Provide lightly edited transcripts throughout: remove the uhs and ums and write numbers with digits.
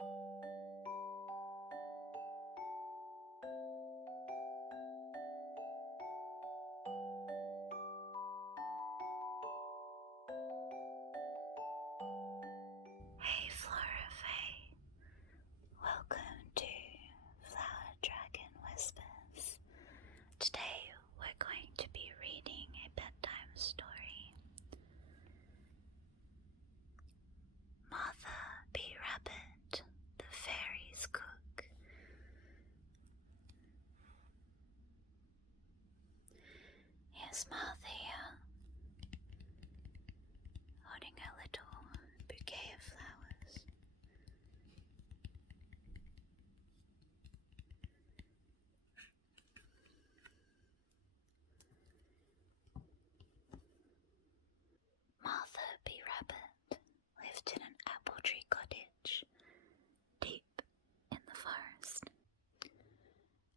Hey Flora Faye, welcome to Flower Dragon Whispers. Today we're going to be reading a bedtime story. Martha B. Rabbit, the Fairies Cook. Here's Martha here, holding a little bouquet of flowers. Martha B. Rabbit lived in an apple tree cottage deep in the forest.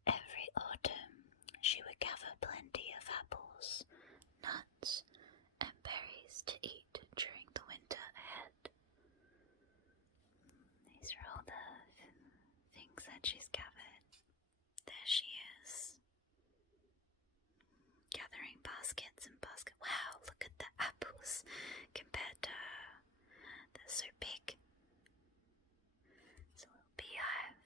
Every autumn she would gather plenty of apples, nuts, and berries to eat during the winter ahead. These are all the things that she's gathered. There she is, gathering baskets and baskets. Wow, look at the apples compared to her. They're so big. It's a little beehive.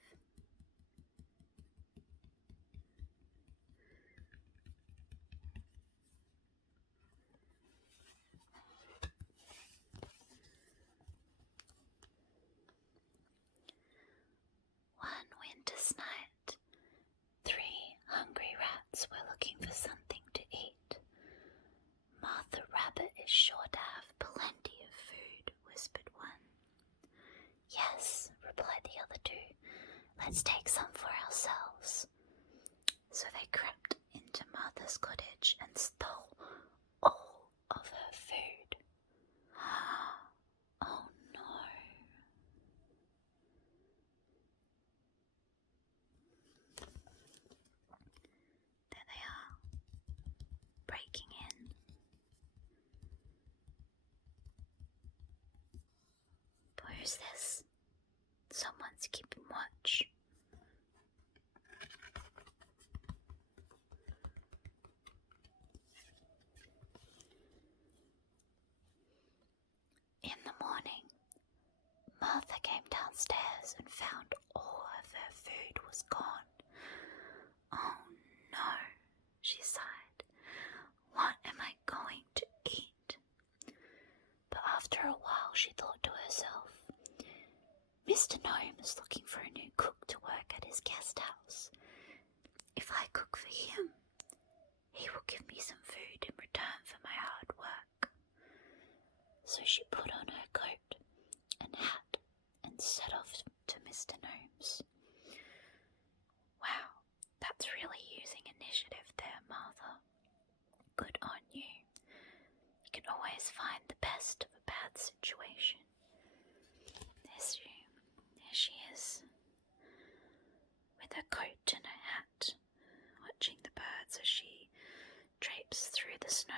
One winter's night, 3 hungry rats were looking for something to eat. Martha Rabbit is sure to have plenty of food, whispered one. Yes, replied the other 2. Let's take some for ourselves. So they crept into Martha's cottage and stole all of her food. Oh no. There they are, breaking in. But who's this? Someone's keeping watch. In the morning, Martha came downstairs and found all of her food was gone. Oh no, she sighed. What am I going to eat? But after a while she thought to herself, Mr. Gnome is looking for a new cook to work at his guest house. If I cook for him, he will give me some food in return for my hard work. So she put on her coat and hat and set off to Mr. Gnome's. Wow, that's really using initiative there, Martha. Good on you. You can always find the best of a bad situation. There she is, with her coat and her hat, watching the birds as she drapes through the snow.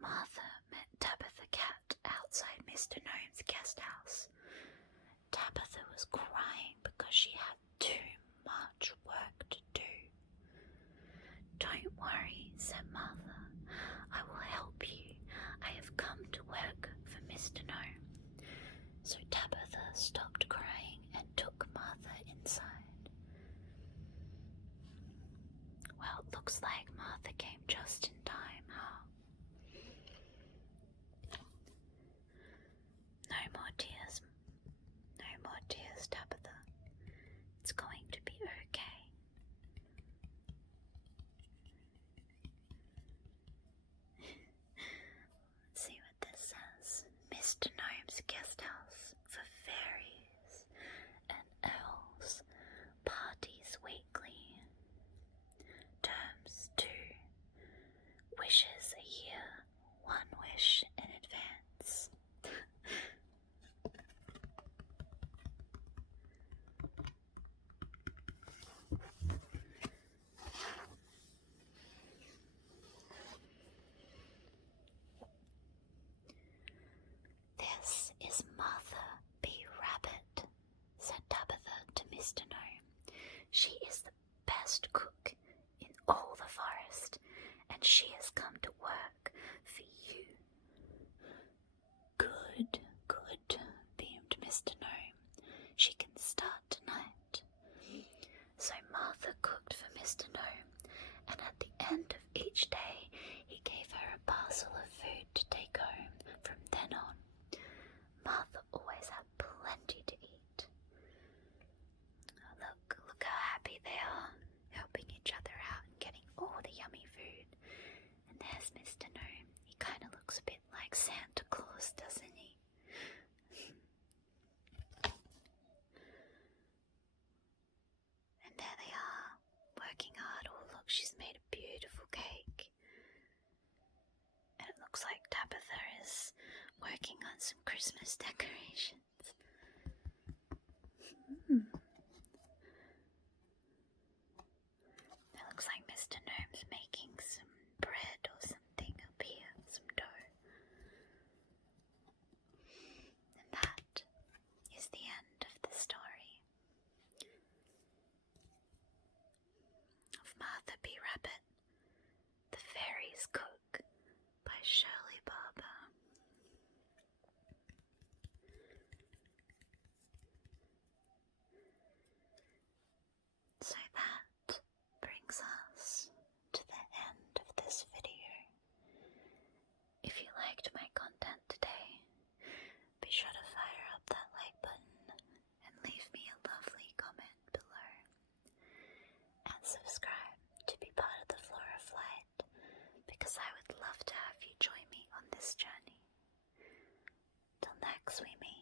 Martha met Tabitha Cat outside Mr. Gnome's guest house. Tabitha was crying because she had too much work to do. Don't worry, said Martha. I will help you. I have come to work for Mr. Gnome. So Tabitha stopped crying and took Martha inside. Well, it looks like Martha came just in time, huh? No more tears. No more tears, Tabitha. It's going to be okay. Let's see what this says. Mr. Gnome's guest house for fairies. She is the best cook in all the forest, and she has come to work for you. Good, good, beamed Mr. Gnome. She can start tonight. So Martha cooked for Mr. Gnome, and at the end of each day he gave her a parcel of food to take home from then on. Martha always had plenty to eat. Look how happy they are, helping each other out and getting all the yummy food. And there's Mr. Gnome. He kind of looks a bit like Santa Claus, doesn't he? And there they are, working hard. Oh, look, she's made a beautiful cake. And it looks like Tabitha is working on some Christmas decorations. It looks like Mr. Gnome's making some bread or something up here, some dough. And that is the end of the story of Martha B. Rabbit, The Fairies Cook by Shirley Barber. So that brings us to the end of this video. If you liked my content today, be sure to fire up that like button and leave me a lovely comment below. And subscribe to be part of the Flora Flight, because I would love to have you join me on this journey. Till next we meet.